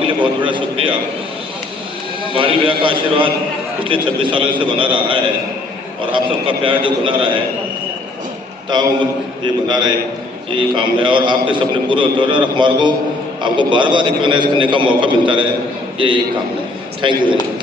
के लिए बहुत बड़ा शुक्रिया। वारिल भैया का आशीर्वाद पिछले 26 सालों से बना रहा है और आप सबका प्यार जो बना रहा है ताउम्र ये बना रहे, यही काम है और आपके सपने पूरे होते रहे और हमारे को आपको बार बार रिकॉग्नाइज करने का मौका मिलता रहे, ये एक काम है। Thank you very much.